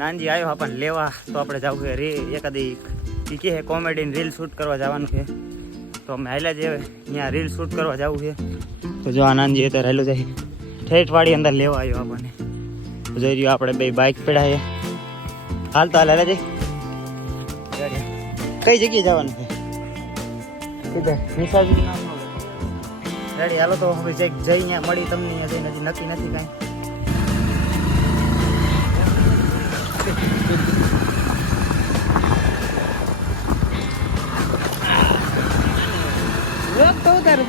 નાનજી આવ્યો આપણને લેવા, તો આપણે જવું છે રે, એકાદી કે કોમેડીની રીલ શૂટ કરવા જવાનું છે. તો અમે હાલ્યા જઈએ અહીંયા રીલ શૂટ કરવા જવું છે. તો જો આ નાનજી અત્યારે હાલ્યો જાય. ઠેઠવાડી અંદર લેવા આવ્યો આપણને. જોઈ રહ્યો આપણે બે બાઇક પેડાય હાલ તો હાલ જઈ કઈ જગ્યાએ જવાનું છે? રેડી, હાલો તો હવે જઈ અહીંયા મળી તમને, અહીંયા જઈને હજી નક્કી નથી કાંઈ.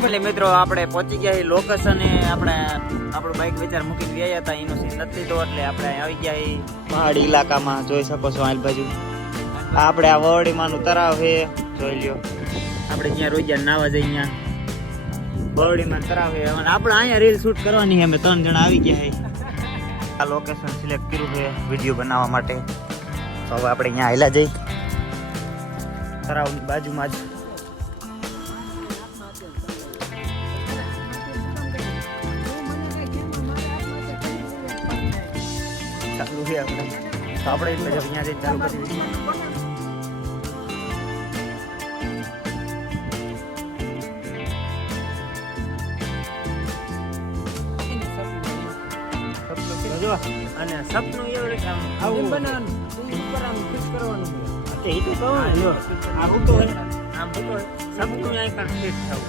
એટલે મિત્રો આપણે પહોંચી ગયા છીએ લોકેશને આપણે આપણું બાઇક વિચાર મૂકીને ગયા હતા. એનો સીન નથી તો એટલે આપણે આવી ગયા છીએ. પહાડી ઇલાકામાં. જોઈ શકો છો આલ બાજુ. આપણે આ વરડીમાંનું તળાવ છે. જોઈ લ્યો. આપણે જ્યાં ગયા નાવા જઈ ત્યાં. બરડીમાં તરાવ છે. આપણે અહીંયા રીલ શૂટ કરવાની છે. અમે ત્રણ જણા આવી ગયા છે આ લોકેશન સિલેક્ટ કર્યું છે વીડિયો બનાવવા માટે. તો હવે આપણે અહીંયા આયલા જઈ. તરાવની બાજુમાં જ. ચાલુ છે આપણે. તો આપણે અહીંયા જઈ ચાલુ કરી જો અને સપનું એવું છે કે આમ આવું તે એ તો કહું ને, જો આ હું તો આમ હું તો સપનું અહીં કાંઈક ફિટ થવું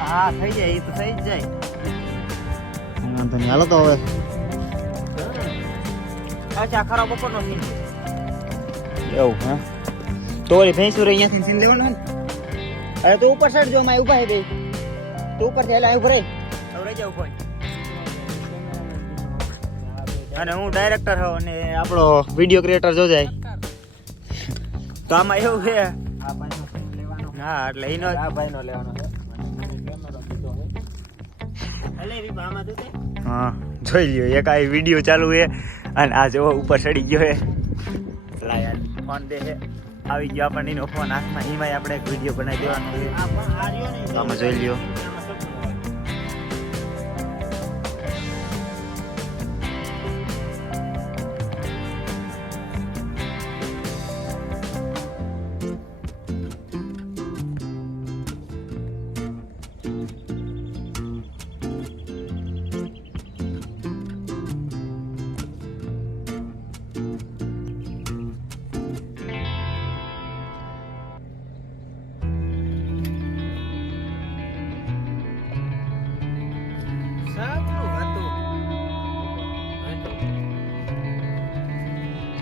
હા થઈ જાય એ તો થઈ જ જાય. વાંધો નહીં હાલો તો હવે. અચ્છા ખરાબ બપોરનો સીન એવું હા. તો ઓલી ભેંસુર અહીંયાથી સીન લેવાનો ને? અરે તો ઉપર સાઈડ જો અમે ઊભા હે બે. તો ઉપરથી એટલે ઊભા રહી. રહી જાવ અને હું ડાયરેક્ટર હોઉં અને આપણો વીડિયો ક્રિએટર જો જાય. તો આમાં એવું છે. હા, એટલે એનો આ ભાઈનો લેવાનો હા, જોઈ લ્યો, એક આ વીડિયો ચાલુ છે અને આ જો ઉપર ચડી ગયો છે. યાર ફોન દે છે. આવી ગયો આપણને એનો ફોન હાથમાં, એમાંય આપણે એક વીડિયો બનાવી દેવાનો છે. આમાં જોઈ લ્યો.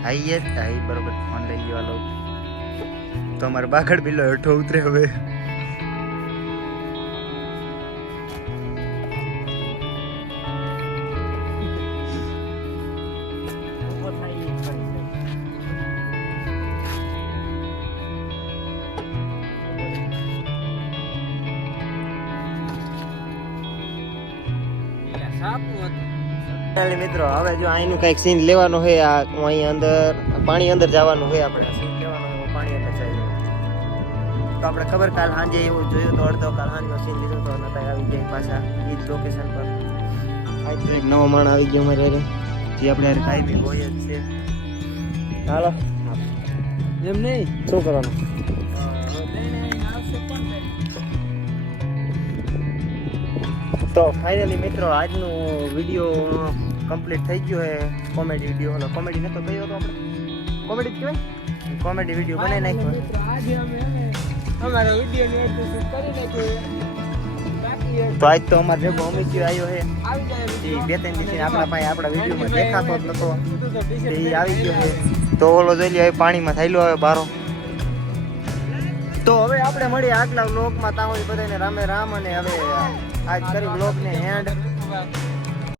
આઈએ જ આઈ બરોબર ફોન લઈ ગયો લો તો અમારે બાગડ બિલો હેઠો ઉતરે હવે. ફાઇનલી મિત્રો હવે જો અહીંનું કંઈક સીન લેવાનું છે આ અહીં અંદર પાણી અંદર જવાનું છે આપણે. સીન લેવાનું હોય પાણી અંદર જાય તો આપણે ખબર કાલ સાંજે એવું જોયું તો અડધો કાલ સાંજનો સીન લીધો તો નતા આવી જાય પાછા એ જ લોકેશન પર. આ એક નવો માણ આવી ગયો અમારે. જે આપણે કાયમી હોય જ છે. હાલો. એમ નહીં? શું કરવાનું? તો ફાઇનલી મિત્રો આજનો વીડિયો કમ્પ્લીટ થઈ ગયો છે. કોમેડી વીડિયો ઓલો કોમેડી નતો ગયો તો આપણે? કોમેડી જ કહેવાય કોમેડી વીડિયો બનાવી નાખ્યો. આજે અમે અમારો વીડિયો ને કરી નાખ્યો તો આજ તો અમારે ભેગો અમિત આવ્યો છે. આવી એ બે ત્રણ દિવસ આપણા પાસે આપણા વિડીયોમાં દેખાતો જ નતો. એ આવી ગયો છે. તો ઓલો જોઈ લે પાણીમાં થયેલો હવે બારો. આપણે મળીએ આગલા વ્લોગમાં ત્યાં બધાને રામે રામ અને હવે આજ કરી વ્લોગને હેન્ડ